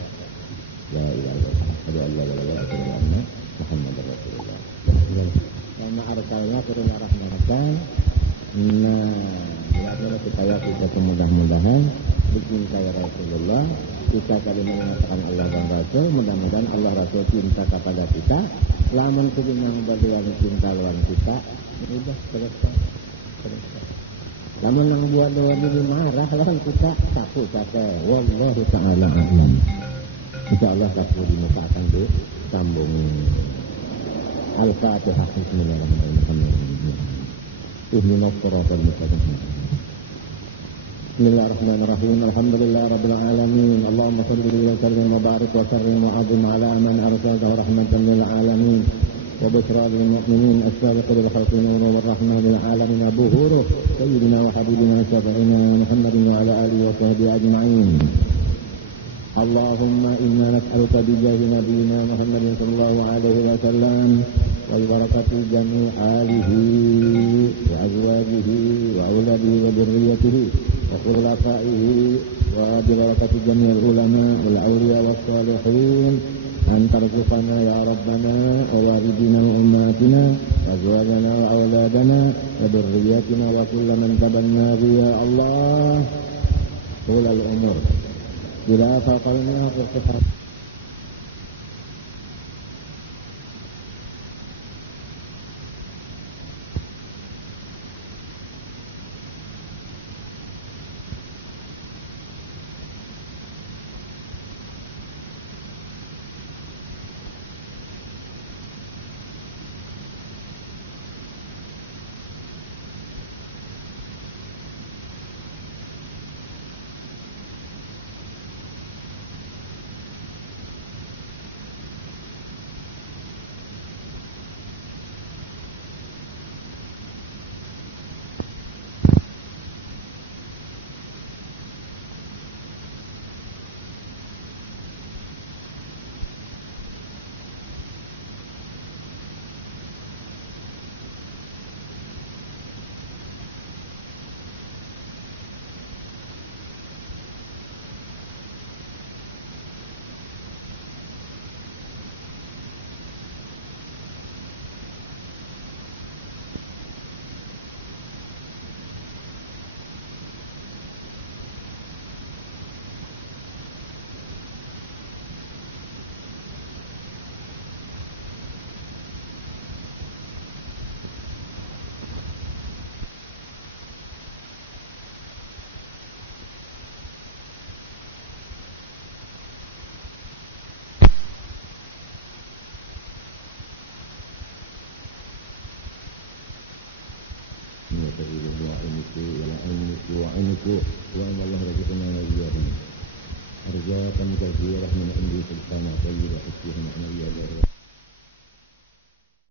Ya ilallah, asyhadu an la ilaha illallah wa asyhadu anna Muhammadar Rasulullah. Karena arsalnya turunnya rahmatan. Nah, biarlah supaya kita mudah-mudahan dicintai Rasulullah, kita kali mengatakan Allah dan Rasul, mudah-mudahan Allah Rasul cinta kepada kita. Lamun kudu yang berdua cinta lawan kita, udah selesai. Lamun nang dua-dua ini marah lawan kita, sapu kata wallahu ta'ala a'lam. Insyaallah sapu di muka akan disambung. Al-Fatihah. Bismillahirrahmanirrahim. اهدنا الصراط المستقيم. بسم الله الرحمن الرحيم. الحمد لله رب العالمين. اللهم صل وسلم وبارك وكرم وعظم على من أرسلته رحمة للعالمين وبشرى للمؤمنين السابق للخلق نور والرحمة للعالمين ظهوره سيدنا وحبيبنا شفيعنا محمد وعلى آله وصحبه أجمعين. اللهم إنا نسألك بجاه نبينا محمد صلى الله عليه وسلم وبركة جميع آله وأزواجه وأولاده وذريته وخلفائه وبركة جميع العلماء والأولياء والصالحين أن ترزقنا يا ربنا ووالدنا وأمهاتنا وأزواجنا وأولادنا وذريتنا وكل من تبنى به يا الله طول الأمور بلا فقرنا في الصفات. وعنك وأن الله رزقنا وإياهم أرزاقا كثيرة من عنده سبحانه طيب وحسبه معنى إياه